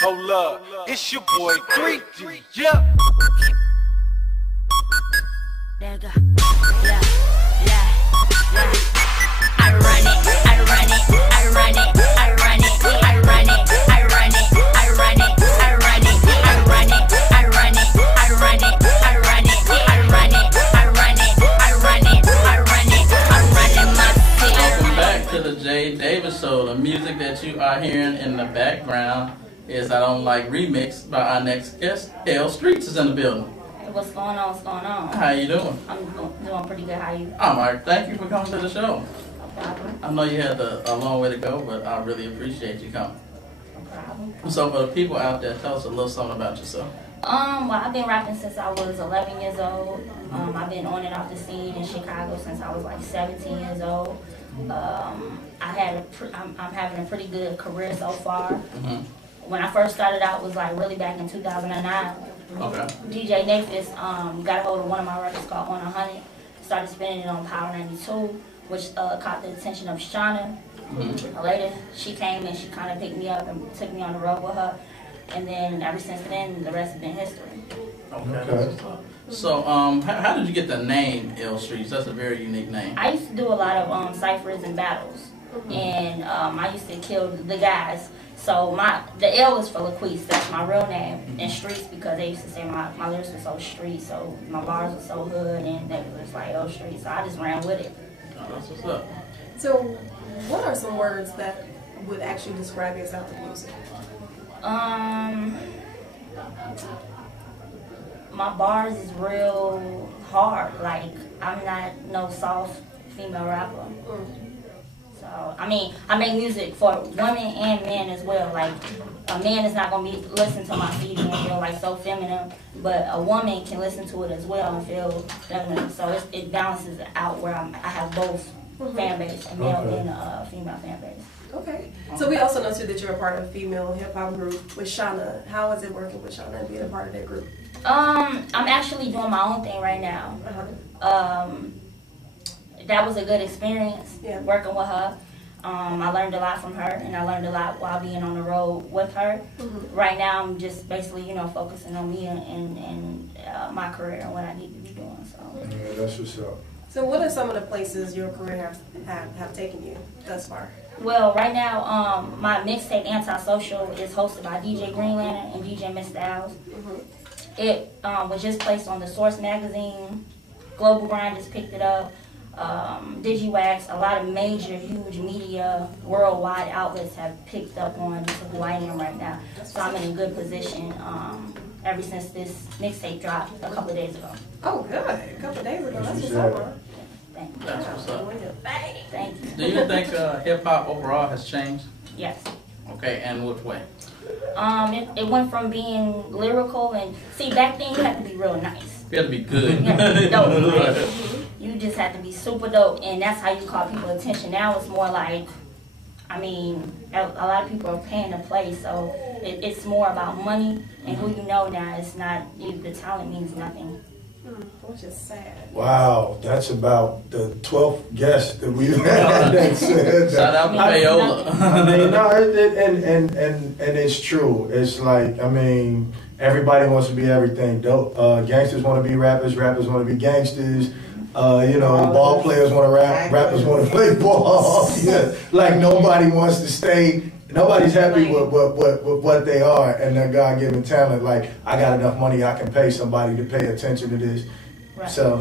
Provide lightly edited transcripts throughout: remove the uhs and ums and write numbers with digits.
Hold up, it's your boy 3D, yeah. There you go. Yeah, yeah, yeah. I run it, I run it, I run it, I run it, I run it, I run it, I run it, I run it, I run it, I run it, I run it, I run it, I run it, I run it, I run it, I run it, I run it, my city. Welcome back to the Jay Davis Show. The music that you are hearing in the background is I Don't Like Remix by our next guest. LSTREETZ is in the building. What's going on? What's going on? How you doing? I'm doing pretty good. How you? I'm alright. Thank you for coming to the show. No problem. I know you had a long way to go, but I really appreciate you coming. No problem. So for the people out there, tell us a little something about yourself. Well, I've been rapping since I was 11 years old. I've been on and off the scene in Chicago since I was like 17 years old. I'm having a pretty good career so far. When I first started out was like really back in 2009. Okay. DJ Nafis got a hold of one of my records called On 100, started spinning it on Power 92, which caught the attention of Shauna. Later, she came and she kind of picked me up and took me on the road with her. And then ever since then, the rest has been history. Okay. So, how did you get the name LSTREETZ? That's a very unique name. I used to do a lot of ciphers and battles, and I used to kill the guys. So the L is for LaQuise, that's my real name, and Streets because they used to say my lyrics were so street, so my bars were so hood, and that was like LSTREETZ. So I just ran with it. Oh, that's what's up. So, what are some words that would actually describe your sound of music? My bars is real hard. Like, I'm not no soft female rapper. So, I mean, I make music for women and men as well. Like, a man is not going to be listen to my CD and feel like so feminine, but a woman can listen to it as well and feel feminine. So it balances it out where I have both fan base, a male and a female fan base. Okay. So we also know too that you're a part of a female hip hop group with Shauna. How is it working with Shauna and being a part of that group? I'm actually doing my own thing right now. That was a good experience working with her. I learned a lot from her, and I learned a lot while being on the road with her. Right now, I'm just basically, focusing on me and my career and what I need to be doing. So. Yeah, that's what's up. So what are some of the places your career have taken you thus far? Well, right now, my mixtape Antisocial is hosted by DJ Greenlander and DJ Miss Styles. It was just placed on the Source magazine. Global Grind just picked it up. DigiWax, a lot of major, huge media, worldwide outlets have picked up on who I am right now. So I'm in a good position ever since this mixtape dropped a couple of days ago. Oh, good. A couple of days ago. That's what's up. Thank you. That's what's up. Thank you. Do you think hip-hop overall has changed? Yes. Okay, and which way? It went from being lyrical and, see, back then you had to be real nice. You have to be good. You had to be dope, right? You just had to be super dope, and that's how you caught people's attention. Now it's more like, I mean, a lot of people are paying to play, so it's more about money and who you know now. It's not, the talent means nothing. Which is sad. Wow, that's about the 12th guest that we've had that said that. Shout out to Payola. I mean, no, and it's true. It's like, I mean, everybody wants to be everything. Dope. Gangsters want to be rappers. Rappers want to be gangsters. Ball players want to rap. Rappers want to play ball. Yeah. Like nobody wants to stay. Nobody's happy with what they are and their God-given talent. Like, I got enough money, I can pay somebody to pay attention to this. Right. So,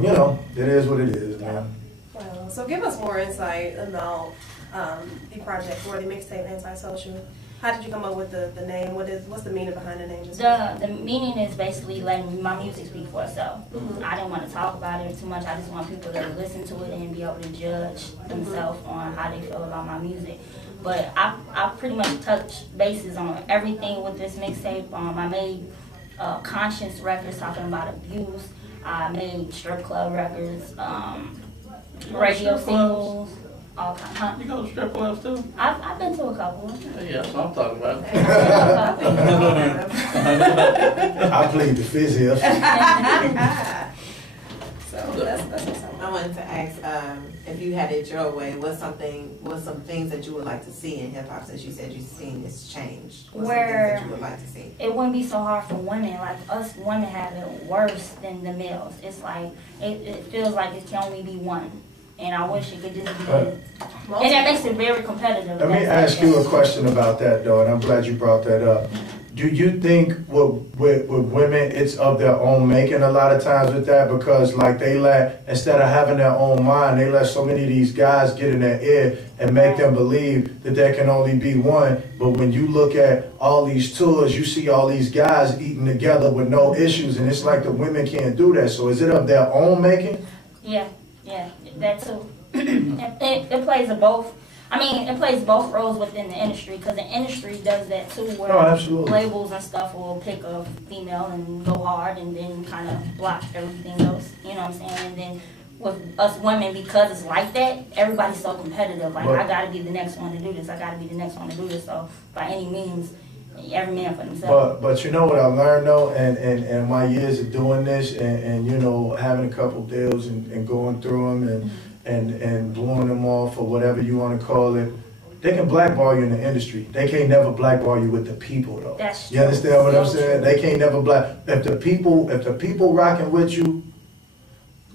it is what it is, man. Well, so give us more insight about the project or the mixtape Antisocial. How did you come up with the name? What's the meaning behind the name? The meaning is basically letting my music speak for itself. I didn't want to talk about it too much. I just want people to listen to it and be able to judge themselves on how they feel about my music. But I pretty much touched bases on everything with this mixtape. I made conscious records talking about abuse. I made strip club records, radio singles. All kinds. Huh? You go to strip clubs too? I've been to a couple. Yeah, that's what I'm talking about. I played the fizz here. So that's what's up. I wanted to ask, if you had it your way, what's some things that you would like to see in hip hop, since you said you've seen this change? What's some things that you would like to see? It wouldn't be so hard for women. Like us women have it worse than the males. It's like, it feels like it can only be one. And I wish it could just be, and that makes it very competitive. Let me ask you a question about that, though, and I'm glad you brought that up. Do you think with women, it's of their own making a lot of times with that? Because like instead of having their own mind, they let so many of these guys get in their ear and make them believe that there can only be one. But when you look at all these tours, you see all these guys eating together with no issues, and it's like the women can't do that. So is it of their own making? Yeah, that too. It plays both. I mean, it plays both roles within the industry, because the industry does that too, where labels and stuff will pick a female and go hard and then kind of block everything else, you know what I'm saying? And then with us women, because it's like that, everybody's so competitive. Like, I gotta be the next one to do this, I gotta be the next one to do this. So, by any means, every man for themselves. But you know what I learned, though, and my years of doing this, and you know, having a couple deals and going through them and blowing them off, or whatever you want to call it, they can blackball you in the industry. They can't never blackball you with the people, though. That's true. You understand what I'm saying? They can't never if the people rocking with you,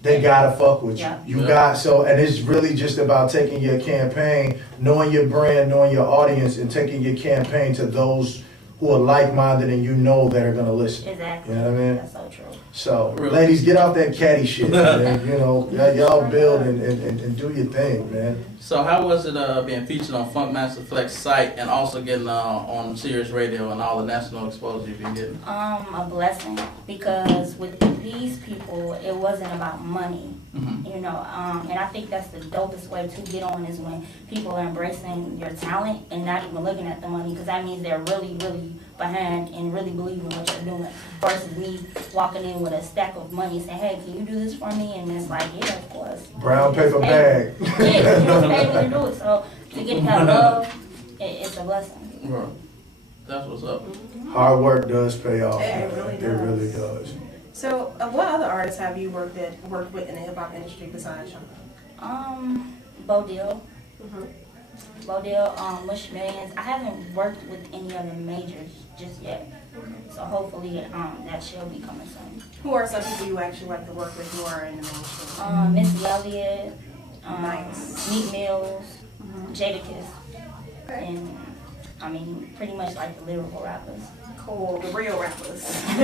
they gotta fuck with you. You got and it's really just about taking your campaign, knowing your brand, knowing your audience, and taking your campaign to those who are like-minded and you know that are gonna listen. Exactly. You know what I mean? That's so true. So, ladies, get off that catty shit, man. You know, y'all build and do your thing, man. So how was it being featured on Funkmaster Flex's site and also getting on Sirius Radio and all the national exposure you've been getting? A blessing, because with these people, it wasn't about money, you know, and I think that's the dopest way to get on, is when people are embracing your talent and not even looking at the money, because that means they're really, really behind and really believing what you're doing, versus me walking in with a stack of money saying, hey, can you do this for me? And it's like, yeah, of course. Brown paper bag. Yeah, you just pay me to do it. So to get that love, it's a blessing. Right. That's what's up. Hard work does pay off. It really does. It really does. So, what other artists have you worked with in the hip hop industry besides Sean? Bo Deal. Bo Deal, Mush Millions. I haven't worked with any other majors just yet. So hopefully that shall be coming soon. Who are some people you actually like to work with who are in the mainstream? Missy Elliott, Nice. Meek Mills, Jadakiss, and I mean pretty much like the lyrical rappers. Cool, the real rappers. True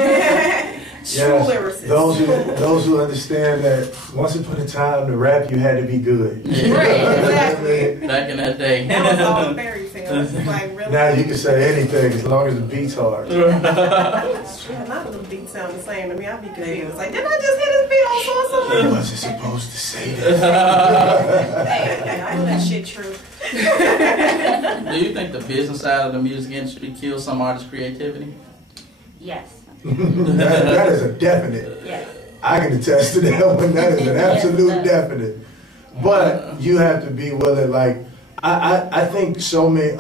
Yes, lyricists. those who understand that once upon a time, the rap, you had to be good. Right, exactly. Back in that day. That was all fairy tales. It's like, really. Now you can say anything as long as the beat's hard. It's true. None of the beats sound the same to me. I'd be confused. Like, didn't I just hit this beat on so I wasn't supposed to say that. Hey, I know that shit true. Do you think the business side of the music industry kills some artists' creativity? Yes. That is a definite. Yes. I can attest to that one. That is an absolute definite. But you have to be willing. Like I think so many.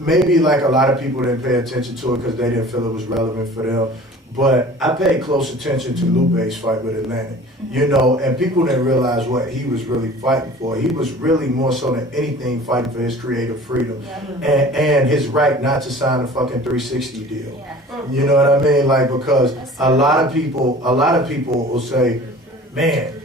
Maybe like a lot of people didn't pay attention to it because they didn't feel it was relevant for them. But I paid close attention to Lupe's fight with Atlantic, you know, and people didn't realize what he was really fighting for. He was really more so than anything fighting for his creative freedom and his right not to sign a fucking 360 deal. Yeah. You know what I mean? Like, because a lot of people will say, man,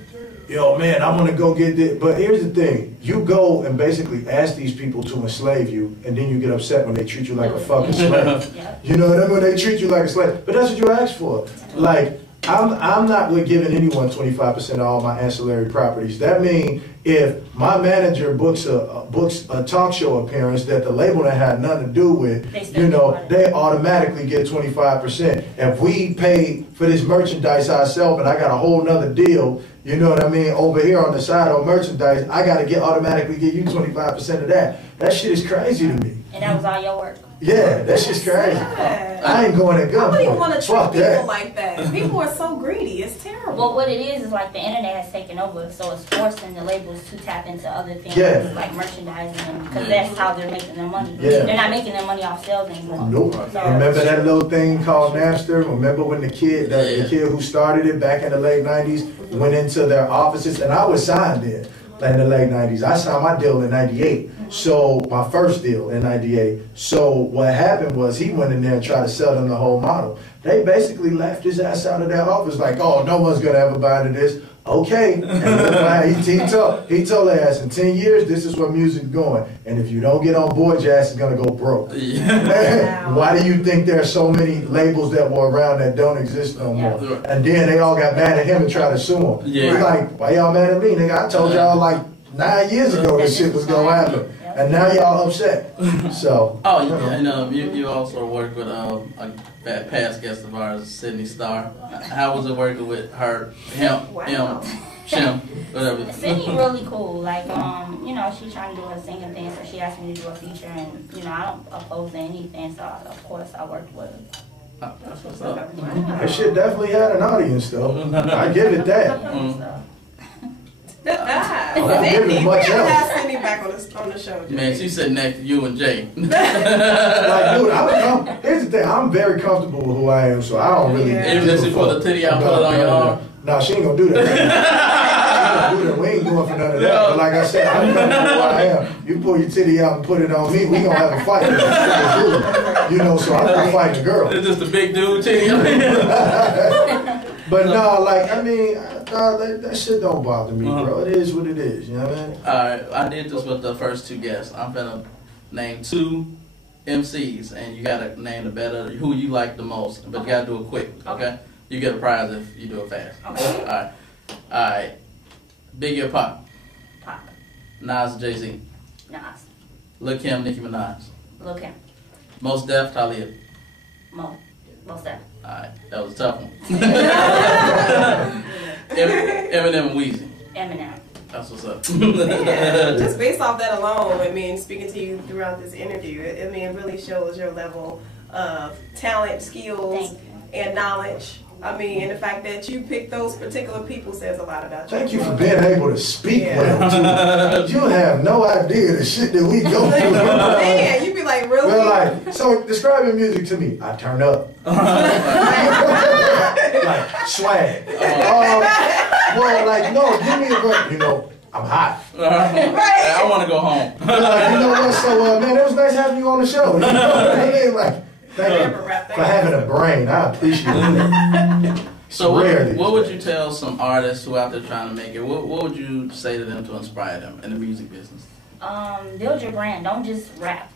yo, man, I'm gonna go get this. But here's the thing. You go and basically ask these people to enslave you, and then you get upset when they treat you like a fucking slave. You know what I mean? When they treat you like a slave. But that's what you asked for. Like, I'm not giving anyone 25% of all my ancillary properties. That means if my manager books a talk show appearance that the label that had nothing to do with, you know, they automatically get 25%. If we pay for this merchandise ourselves and I got a whole nother deal, you know what I mean, over here on the side of merchandise, I got to automatically give you 25% of that. That shit is crazy to me. And that was all your work. Yeah, that's just crazy. I ain't going at gunpoint. I wouldn't even want to treat people that. like that. People are so greedy. It's terrible. Well, what it is like the internet has taken over, so it's forcing the labels to tap into other things like merchandising, because that's how they're making their money. Yeah. They're not making their money off sales anymore. Nope. So, remember that little thing called Napster? Remember when the kid who started it back in the late 90s went into their offices, and I was signed there. in the late 90s. I signed my deal in 98. So my first deal in 98. So what happened was he went in there and tried to sell them the whole model. They basically laughed his ass out of their office like, oh, no one's going to ever buy into this. Okay. And he told their ass, in 10 years, this is where music's going. And if you don't get on board, your ass is going to go broke. Yeah. Why do you think there are so many labels that were around that don't exist no more? And then they all got mad at him and tried to sue him. Yeah. He's like, why y'all mad at me? Nigga, I told y'all like 9 years ago this shit was going to happen. And now y'all upset. So. Oh, you also work with a past guest of ours, Sydney Starr. How was it working with her, him, whatever? Sydney really cool. Like, she's trying to do her singing thing, so she asked me to do a feature, and I don't oppose to anything, so of course I worked with her. That's what's up. That shit definitely had an audience, though. I give it that. Sydney, we gotta have Sydney back on the show. Jay. Man, she's sitting next to you and Jay. Like, dude, here's the thing. I'm very comfortable with who I am, so I don't really. Even if she put the titty out, put it on your arm. No, she ain't gonna do that. She ain't gonna do that. We ain't going for none of that. But like I said, I'm comfortable with who I am. You pull your titty out and put it on me, we gonna have a fight. So I'm gonna fight the girl. It's just a big dude titty. But no, like, I mean, that shit don't bother me, bro. It is what it is, you know what I mean? Alright, I did this with the first two guests. I'm gonna name 2 MCs, and you gotta name the better, who you like the most, but you gotta do it quick, okay? You get a prize if you do it fast. Okay. Alright. Biggie or Pop? Pop. Nas or Jay-Z? Nas. Lil' Kim, Nicki Minaj? Lil' Kim. Most Def, Talib? Most Def. Alright, that was a tough one. Eminem and Weezy? Eminem. That's what's up. Yeah, just based off that alone, I mean, speaking to you throughout this interview, it really shows your level of talent, skills, and knowledge. I mean, and the fact that you picked those particular people says a lot about you. Thank you for being able to speak well, too. You have no idea the shit that we go through. Man, you be like, really? Well, like, so describing music to me, I turn up. Like, swag. Well, like, no, give me a break. I'm hot. I want to go home. Like, you know what? So, man, it was nice having you on the show. You know what I mean? Like, thank you for having a brain. I appreciate it. So what would you tell some artists who out there trying to make it? What would you say to them to inspire them in the music business? Build your brand. Don't just rap.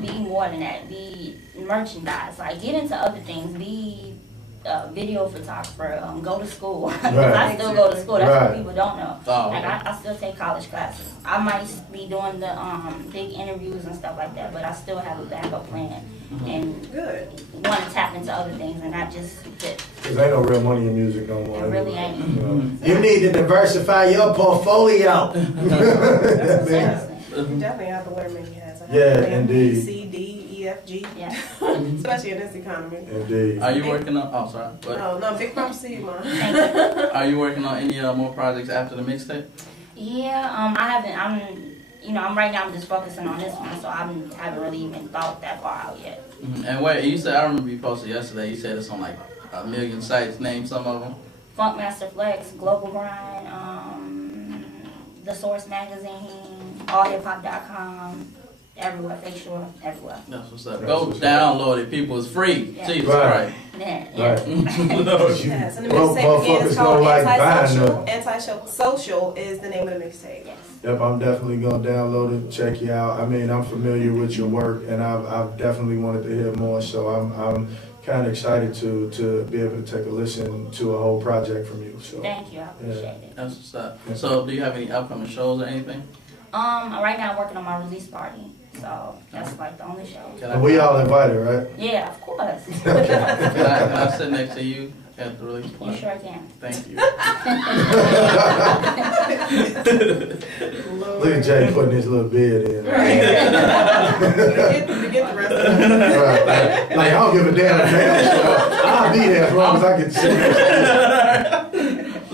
Be more than that. Be merchandise. Like, get into other things. Be a video photographer. Go to school. I still go to school. That's what people don't know. Like, I still take college classes. I might be doing the big interviews and stuff like that, but I still have a backup plan. And want to tap into other things and not just sit. Because ain't no real money in music no more. It really ain't. You need to diversify your portfolio. You definitely have to wear many hats. Indeed. B, C, D, E, F, G. Yeah. Especially in this economy. Indeed. Are you working on? Oh, sorry. What? No, big props to you, man. Are you working on any more projects after the mixtape? Yeah, I haven't. I'm right now. I'm just focusing on this one, so I haven't really even thought that far out yet. And wait, you said, I remember you posted yesterday. You said it's on like 1 million sites. Name some of them. Funkmaster Flex, Global Grind, The Source Magazine, AllHipHop.com, everywhere, Fake Sure, everywhere. That's what's up. Go download it, people. It's free. Yeah. Jesus Christ. Yeah. Yes, and the mixtape again is called Antisocial. Antisocial is the name of the mixtape. Yes. Yep, I'm definitely gonna download it, check you out. I mean, I'm familiar with your work, and I've definitely wanted to hear more. So I'm kind of excited to be able to take a listen to a whole project from you. So thank you, I appreciate it. That's what's up. So, do you have any upcoming shows or anything? Right now I'm working on my release party, so that's like the only show. We all invited, right? Yeah, of course. Can I sit next to you at the release party? You sure can. Thank you. Look at Jay putting his little beard in. Right. Get the rest of it. Right. Like, I don't give a damn. I'll be there as long as I can see.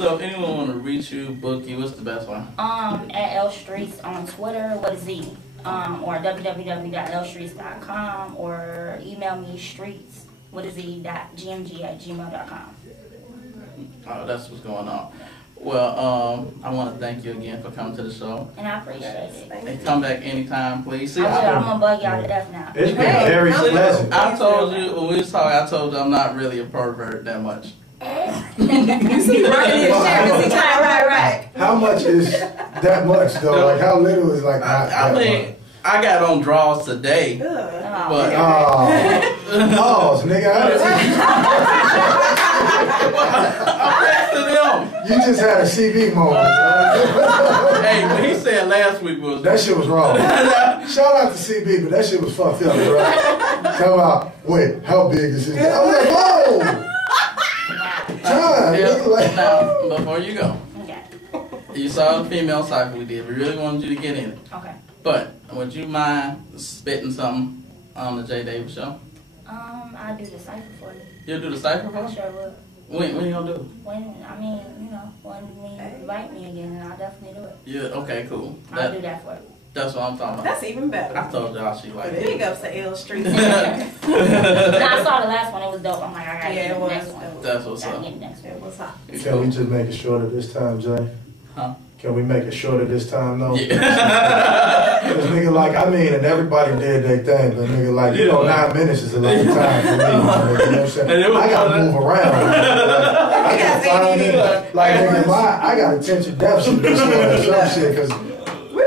So if anyone want to reach you, book you, what's the best one? At LSTREETZ on Twitter with a Z. Or www.lstreets.com, or email me streets with a Z.gmg@gmail.com. Oh, that's what's going on. Well, I want to thank you again for coming to the show. And I appreciate it. And come back anytime, please. See, I'm gonna bug y'all to death now. It's been very pleasant. I told you when we was talking. I told you I'm not really a pervert that much. You see, right. How much is that much though? Like how little is like not I that mean, much? I got on draws today, Oh, but Oh, nigga, I'm next to them. you just had a CB moment. Hey, what he said last week was That shit was wrong. Shout out to CB, but that shit was fucked up, bro. Come out. Wait, how big is this? I was like, whoa! John, Yeah, nigga, like, now, before you go, okay. you saw the female cycle we did. We really wanted you to get in it. Okay. But would you mind spitting something on the J. Davis show? I'll do the cipher for you. You'll do the cipher for I us? sure will. When you gonna do it? When you invite me again, and I'll definitely do it. Yeah, okay, cool. I'll do that for you. That's what I'm talking about. That's even better. I told y'all she like Big it. ups to LSTREETZ. I saw the last one, it was dope. I'm like, I gotta get the was. next one. That's what's Gotta up. get the next one. It was hot. can we just make it shorter this time, Jay? Huh? Can we make it shorter this time, though? Yeah. Because nigga, like, I mean, and everybody did their thing, but nigga, like, you know, 9 minutes is a long time for me. You know what I'm saying? I gotta move around. Like, I gotta find it. Like, nigga, I got attention deficit disorder or some shit, because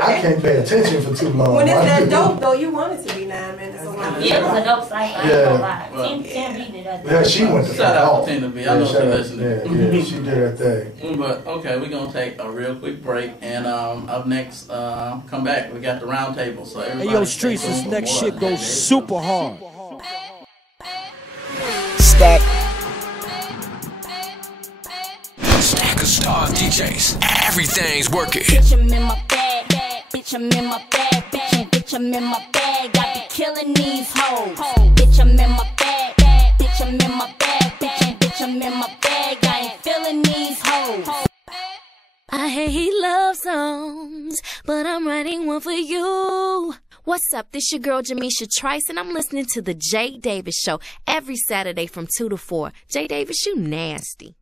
I can't pay attention for too long. When it's that dope, though, you want it to be 9 minutes or longer. Yeah, it was a dope cipher. I ain't gonna lie. Well, 10 beating it up. Yeah, she went to Shout fuck out off. to Tina B. I know she listening. Yeah, she did her thing. But okay, we're gonna take a real quick break, and up next, come back. We got the round table, so everybody. Hey yo, Streets, this next shit goes super hard. Stack of star DJs. Everything's working. Bitch, I'm in my bag, bitch, I'm in my bag, bitch, I'm in my bag, I be killing these hoes. Bitch, I'm in my bag, bitch, I'm in my bag, bitch, I'm in my bag, I ain't feeling these hoes. I hate love songs, but I'm writing one for you. What's up? This your girl Jamisha Trice, and I'm listening to the J. Davis Show every Saturday from 2 to 4. J. Davis, you nasty.